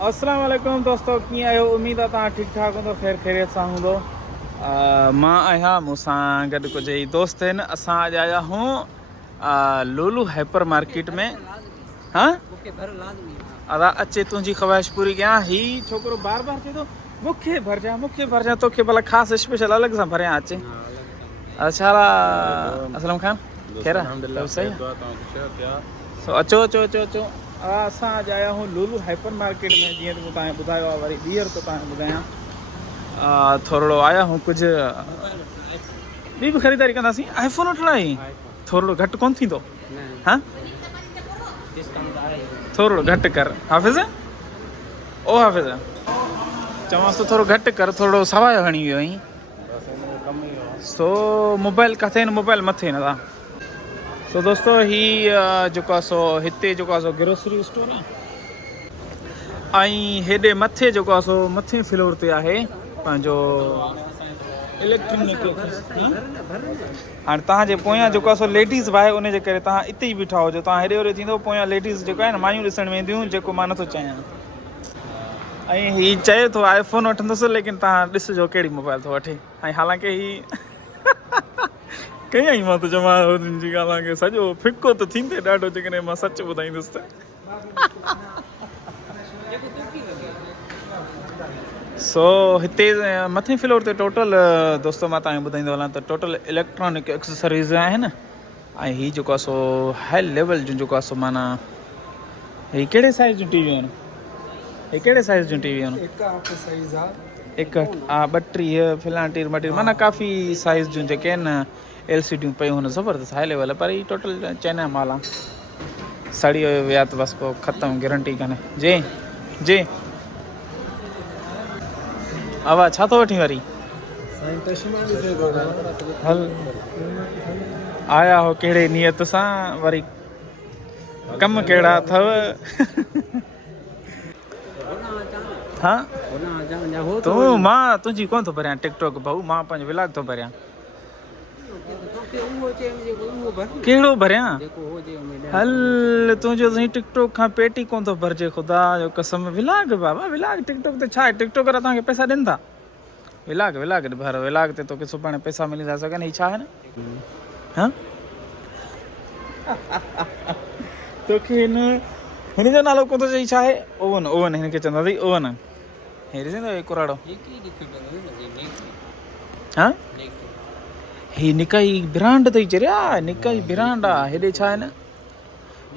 अस्सलाम वालेकुम दोस्तों, कीअं आहियो? उम्मीद आहे तव्हां ठीकु ठाक हूंदो, ख़ैर ख़ैरियत सां हूंदो। मां आहियां, मूंसां गॾु कुझु ई दोस्त आहिनि। असां अॼु आया आहियूं लूलू हाइपर मार्केट में। हाँ अदा अचे तुंहिंजी ख़्वाहिश पूरी कयां। हीउ छोकिरो बार बार चए थो मूंखे भरिजां तोखे भला ख़ासि स्पेशल अलॻि सां भरियां अचे। अच्छा असलम ख़ान ख़ैर आहे सही। सो अचो अचो अचो अचो। असां अॼु आया आहियूं लूलू हाइपर मार्केट में। जीअं त मूं तव्हांखे ॿुधायो आहे, वरी ॿीहर थो तव्हांखे ॿुधायां। थोरो आया आहियूं, कुझु ॿी बि ख़रीदारी कंदासीं। आईफोन वठणा ई थोरो घटि कोन थींदो? हा थोरो घटि कर हाफ़िज़। ओ हाफ़िज़ चवांसि थो थोरो घटि कर, थोरो सवायो हणी वियो आहीं। सो मोबाइल किथे आहिनि? मोबाइल मथे आहिनि दादा। सो दोस्तो हीअ जेको आहे सो हिते जेको आहे सो ग्रोसरी स्टोर आहे, ऐं हेॾे मथे जेको आहे सो मथे फ्लोर ते आहे पंहिंजो इलेक्ट्रॉनिक। हाणे तव्हांजे पोयां जेको आहे सो लेडीज़ बि आहे, उनजे करे तव्हां हिते ई बीठा हुजो। तव्हां हेॾे होॾे थींदो, पोयां लेडीज़ जेको आहे न, मायूं ॾिसण वेंदियूं, जेको मां नथो चाहियां। ऐं हीअ चए थो आईफोन वठंदुसि, लेकिन तव्हां ॾिसिजो कहिड़ी मोबाइल थो वठे। ऐं हालांकि हीअ कयईं मां त चवां हुनजी ॻाल्हि सॼो फिको त थींदे ॾाढो, जेकॾहिं मां सच ॿुधाईंदुसि त। सो हिते मथे फ्लोर ते टोटल दोस्तो मां तव्हांखे ॿुधाईंदो हलां त टोटल इलेक्ट्रॉनिक एक्सेसरीज़ आहिनि। ऐं हीअ जेको आहे सो हाई लेवल जो जेको आहे सो माना हीअ कहिड़े साइज़ जूं टीवियूं आहिनि? हीअ कहिड़े साइज़ जूं टीवियूं आहिनि? 31 फिलहाल 30 माना काफ़ी साइज़ जूं जेके आहिनि LCDयूं पयूं हुन ज़बरदस्त हाई लेवल। पर हीअ टोटल चाइना माल आहे, सड़ी विया त बसि पोइ ख़तमु, गारंटी कान्हे। जी जी आवाज़ छा थो वठी वरी? हल आया हो कहिड़े नियत सां, वरी कम कहिड़ा अथव? हा तूं मां तुंहिंजी कोन थो भरियां टिकटॉक भाऊ, मां पंहिंजो व्लॉग थो भरियां। कहिड़ो भरियां? हल तुंहिंजो साईं टिकटॉक खां पेट ई कोन थो भरिजे, ख़ुदा जो कसम। व्लॉग बाबा, व्लॉग टिकटॉक ते छा आहे? टिकटॉकर तव्हांखे पैसा ॾियनि था? व्लॉग भर, व्लॉग ते तोखे सुभाणे पैसा मिली था सघनि। हीअ छा आहे न? हा तोखे हिन जो नालो कोन थो चई? छा आहे? ओवन हिनखे चवंदासीं ओवन। हे ॾिसंदो कुराड़ो? हा ही निकाई ब्रांड अथई चरिया, निकाई ब्रांड आहे। हेॾे छा आहे न,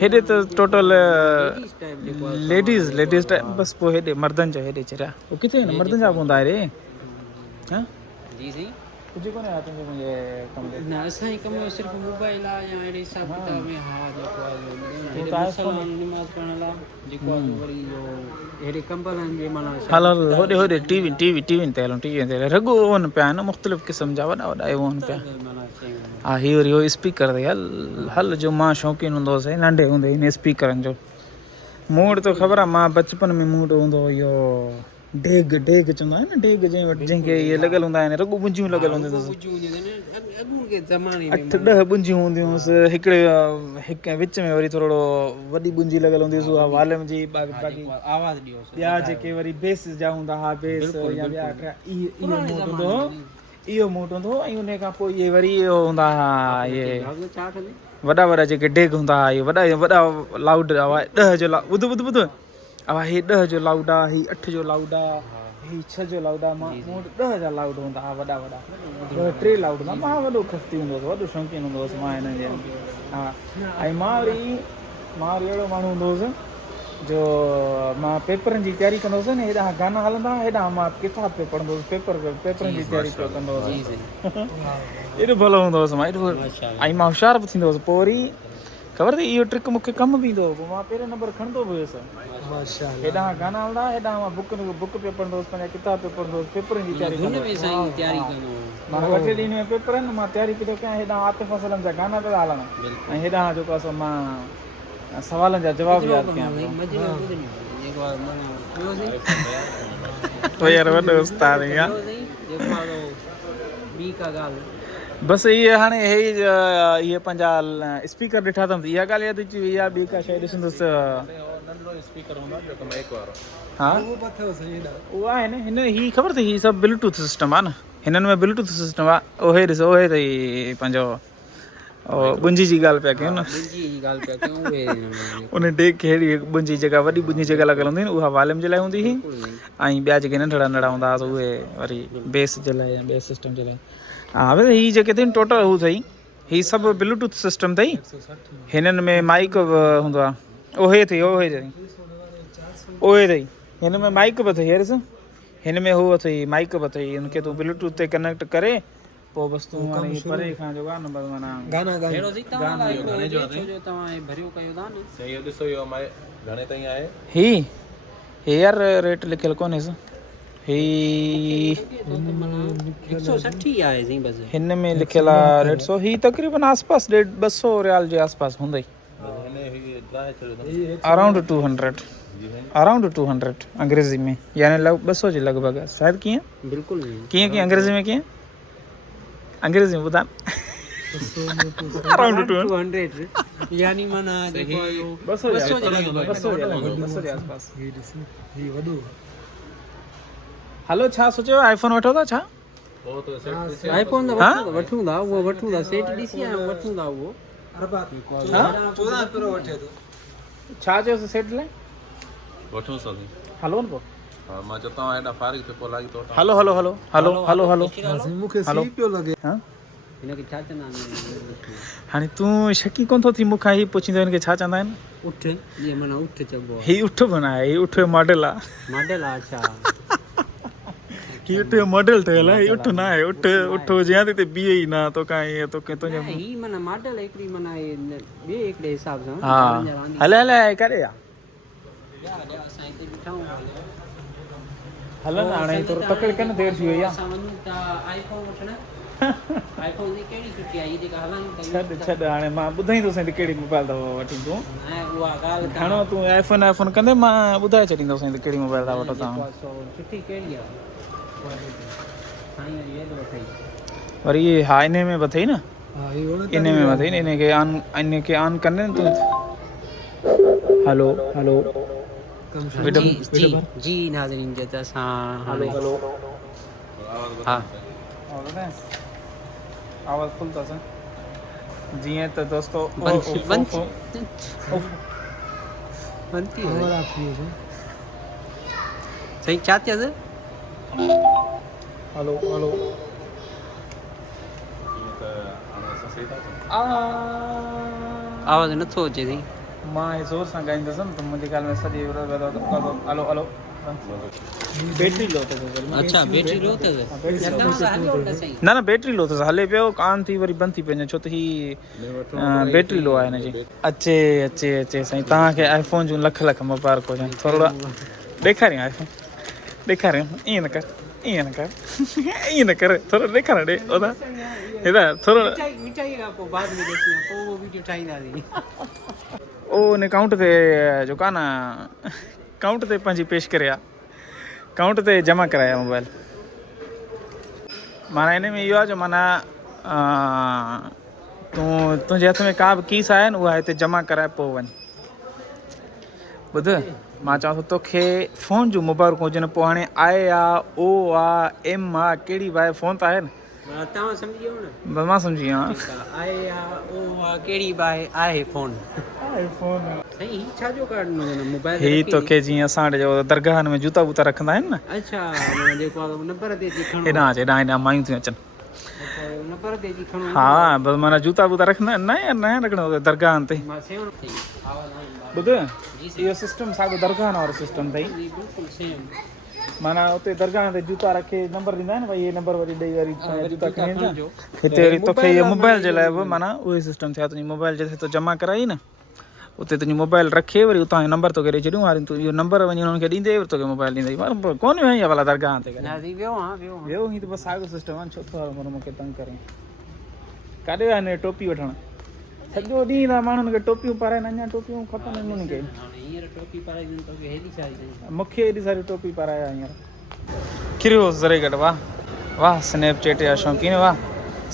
हेॾे त टोटल लेडीज़ टाइप बसि। पोइ हेॾे मर्दनि जो, हेॾे चरिया पोइ किथे आहिनि मर्दनि जा पवंदा रे? हा कुझु कोन्हे तुंहिंजे मुंहिंजे कमरे न, असांजे कम में सिर्फ़ु मोबाइल आहे या अहिड़े हिसाब किताब में। हा जेको आहे निमाज़ पढ़ण लाइ जेको आहे वरी इहो हेॾे कंबलनि जे माना हल होॾे टीवी ते हलूं। टीवी ते रॻो ओवन पिया आहिनि, मुख़्तलिफ़ क़िस्म जा वॾा ओवन पिया। हा हीअ वरी इहो स्पीकर अथई। हल जो मां शौक़ीन हूंदो हुउसि नंढे हूंदे हिन स्पीकरनि जो। मूं वटि त ख़बर आहे, मां बचपन में मूं वटि हूंदो हुओ इहो डेग चवंदा आहिनि न, डेग जंहिंखे इहे लॻल हूंदा आहिनि, रुॻो बुंजियूं लॻल हूंदियूं अथसि। 8-10 बुंजियूं हूंदियूं हुअसि हिकु विच में वरी थोरो वॾी बुंजी लॻल हूंदी हुअसि, उहा वॉल्यूम जी। बाक़ी ॿिया जेके वरी बेस जा हूंदा हुआ, बेस या ॿिया इहो मूट हूंदो हुओ। ऐं उन खां पोइ इहे वरी इहो हूंदा हुआ, इहे वॾा जेके डेग हूंदा हुआ, इहे वॾा लाउड आवाज़ 10 जो ॿुध आवाज़। हीअ 10 जो लाउड आहे, हीअ 8 जो लाउड आहे, हीअ 6 जो लाउड आहे। मां मूं वटि 10 जा लाउड हूंदा हुआ, वॾा 3 लाउड हूंदा। मां वॾो खफ़्ती हूंदो हुउसि, वॾो शौक़ीन हूंदो हुउसि मां हिन जे। हा ऐं मां वरी अहिड़ो माण्हू हूंदो हुउसि जो मां पेपरनि जी तयारी कंदो हुउसि न, हेॾा गाना हलंदा, हेॾा मां किताब पे पढ़ंदो हुउसि, पेपरनि जी तयारी पियो कंदो हुउसि। एॾो भलो हूंदो हुउसि मां, एॾो। ऐं मां होशियारु बि थींदो हुउसि। पोइ वरी ख़बर अथई इहो ट्रिक मूंखे कमु बि ईंदो हुओ। पोइ मां पहिरें नंबर खणंदो बि हुयुसि। हेॾा गाना हलंदा, हेॾा मां बुक पे पढ़ंदो हुउसि, पंहिंजा किताब पे पढ़ंदो हुउसि, पेपरनि जी तयारी कंदो हुउसि। मां ॿ 3 ॾींहं में पेपर आहिनि, मां तयारी पियो कयां, हेॾा आतिफ़ असलम जा गाना पिया हलनि, ऐं हेॾा जेको आहे सो मां सवालनि जा जवाब यादि कयां पियो। यार वॾो उस्ताद आहे। बसि इहे हाणे इहे पंहिंजा स्पीकर ॾिठा अथमि, इहा ॻाल्हि यादि अची वई आहे। ॿी का शइ ॾिसंदुसि, हाँ उहो आहे न हिन ही ख़बर अथई ही सभु ब्लूटूथ सिस्टम आहे न हिननि में ब्लूटूथ सिस्टम आहे उहे ॾिसो उहे अथई पंहिंजो बुंजी जी ॻाल्हि पिया कयूं न उन डेक खे अहिड़ी बुंजी जेका वॾी बुंजी जेका लॻल हूंदी न उहा वॉल्यूम जे लाइ हूंदी हुई ऐं ॿिया जेके नंढड़ा नंढड़ा हूंदा हुआ उहे वरी बेस जे लाइ या बेस सिस्टम जे लाइ हा वैसे हीअ जेके अथई टोटल हू अथई हीअ सभु ब्लूटूथ सिस्टम अथई हिननि में माइक हूंदो आहे उहे अथई हिन में माइक बि अथई ॾिस हिन में हू अथई माइक बि अथई हुनखे तूं ब्लूटूथ ते कनेक्ट करे पोइ बसि तूं हाणे परे खां जेको आहे न बसि माना गाना ही यार रेट लिखियलु कोन्हे हिन में लिखियल आहे 150 ही तक़रीबन आसपास 200 रियाल जे आसपास हूंदई अराउंड 200 अंग्रेज़ी में यानी 200 जे लॻभॻि शायदि कीअं बिल्कुलु कीअं अंग्रेज़ी में कीअं अंग्रेज़ी में ॿुधाए अराउंड 200 यानी माना 200 जे आसपास हलो छा सोचियो आईफोन वठो था छा आईफोन वठूं था सेट ॾिसी आहियां वठूं था उहो 14 प्रो वठे थो छा चयोसि सेट लाइ वठूं सघूं हलो न पोइ हा मां चवंदा हेॾा फारिग थियो पोइ लॻी थो हलो मूंखे सी पियो लॻे हा हिनखे छा चवंदा आहिनि हाणे तूं शकी कोन थो थी मूंखां ही पुछींदो हिनखे छा चवंदा आहिनि उठ जीअं माना उठ चइबो आहे ही उठ बि न आहे ही उठ जो मॉडल आहे अच्छा ही उठ जो मॉडल ठहियल आहे ही उठ न आहे उठ हुजे ते बीहे ई न तोखां ईअं तोखे तुंहिंजो ही माना मॉडल हिकिड़ी माना ॿिए हिकिड़े हिसाब सां हा हले करे हलो न हाणे थोरो तकड़ि कनि देरि थी वई आहे छॾ हाणे मां ॿुधाईंदोसीं कहिड़ी मोबाइल अथव वठी तूं खणो तूं आईफोन कंदे मां ॿुधाए छॾींदोसीं कहिड़ी मोबाइल था वठो तव्हां वरी हा इन में बि अथई न इन में बि अथई न इनखे ऑन कंदे न तूं हलो जी नाज़रीन जैसा हाणे हा आवाज़ फुल अथसि जीअं त दोस्तो सही छा थियसि हलो आवाज़ नथो अचे थी मां ज़ोर सां ॻाईंदुसि न त मुंहिंजे ख़्याल में सॼी हलो बैटरी लो अच्छा बैटरी लो न बैटरी लो अथसि हले पियो कान थी वरी बंदि थी पवंदी छो त ही बैटरी लो आहे हिनजी अचे साईं तव्हांखे आईफोन जूं लख मुबारक हुजनि थोरो ॾेखारियूं आईफोन ॾेखारियूं ईअं न कर थोरो ॾेखारण ॾे हेॾा थोरो ओ हिन काउंट ते जेको आहे न काउंट ते पंहिंजी पेश करे आहे काउंट ते जमा कराया मोबाइल माना हिन में इहो आहे जो माना तुंहिंजे हथ में का बि कीस आहे न उहा हिते जमा कराए पोइ वञ ॿुध मां चवां थो तोखे फ़ोन जूं मुबारकूं हुजनि पोइ हाणे आहे ओ आहे एम आहे कहिड़ी बि आहे फ़ोन त आहे न तव्हां सम्झी वियो न मां सम्झी वियो आहे फ़ोन ही तोखे जीअं असां वटि दरगाहनि में जूता वूता रखंदा आहिनि न हेॾा मायूं थियूं अचनि हा बसि माना जूता वूता रखंदा आहिनि न रखंदा दरगाहनि ते ॿुध इहो सिस्टम साॻियो दरगाहनि वारो सिस्टम अथई माना उते दरगाह ते जूता रखे नंबर ॾींदा आहिनि भई इहे नंबर वरी ॾेई वरी जूता खणी अचां हिते वरी तोखे इहो मोबाइल जे लाइ बि माना उहो सिस्टम थिया तुंहिंजी मोबाइल जिते तो जमा कराई न उते तुंहिंजी मोबाइल रखे वरी उतां जो नंबर तोखे ॾेई छॾियूं हाणे तूं इहो नंबर वञी हुननि खे ॾींदे वरी तोखे मोबाइल ॾींदई कोन वियो आहीं भला दरगाह ते वियो हीअं त बसि साॻियो सिस्टम आहे छो थो मूंखे तंग करे काॾे विया हिन टोपी वठणु सॼो ॾींहुं था माण्हुनि खे टोपियूं पाराइनि अञा टोपियूं खपनि हिननि खे मूंखे एॾी सारी टोपी पाराया हींअर किरियो ज़रे घटि वाह स्नैपचैट जा शौक़ीन वाह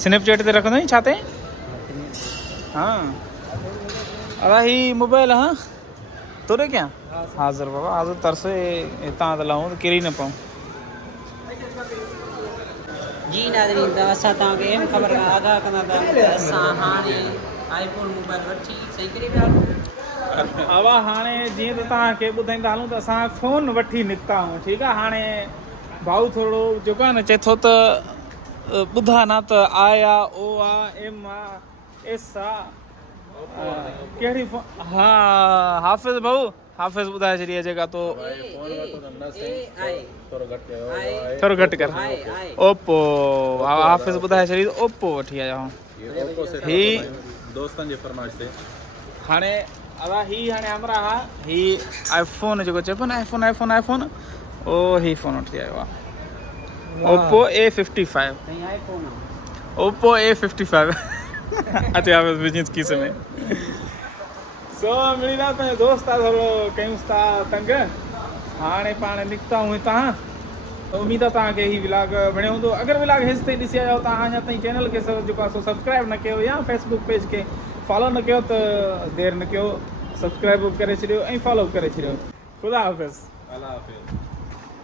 स्नैपचैट ते रखंदो आहीं छा ते हा अड़ा ही मोबाइल हाँ तोड़े क्या हाज़िर बाबा हाज़िर तरसे हितां त लहूं त किरी न पऊं। जी नाज़रीन त असां तव्हांखे अहम ख़बर आगाह कंदा था त असां हाणे आईफोन मोबाइल वठी सही करे विया आहियूं। अवा हाणे जीअं त तव्हांखे ॿुधाईंदा हलूं त असां फ़ोन वठी निकिता आहियूं ठीकु आहे। हाणे भाऊ थोरो जेको आहे न चए थो त ॿुधा न त आया ओ आहे एम आहे एस आहे कहिड़ी हा हाफ़िज़ भाऊ हाफ़िज़ ॿुधाए छॾी आहे जेका तो थोरो घटि कर ओप्पो हाफ़िज़ ॿुधाए छॾी त ओप्पो वठी आया आहियूं। ही दोस्तनि जे फरमाइश ते हाणे अवा ही हाणे हमरा हा ही आईफोन जेको चइबो न आईफोन ओ ही फ़ोन वठी आयो आहे ओप्पो A55 ओप्पो A55 अचे हाफ़िज़ बिजनेस किस में सो मिली था पंहिंजो दोस्त आहे थोरो कयूंसि था तंग हाणे पाण निकिता आहियूं हितां। उम्मीद आहे तव्हांखे ही व्लॉग वणियो हूंदो। अगरि व्लॉग हेसि ताईं ॾिसी आया आहियो तव्हां अञा ताईं चैनल खे जेको आहे सो सब्सक्राइब न कयो या फेसबुक पेज खे फॉलो न कयो त देरि न कयो सब्सक्राइब करे छॾियो ऐं फॉलो करे छॾियो। ख़ुदा हाफ़िज़। अल्लाह हाफ़िज़।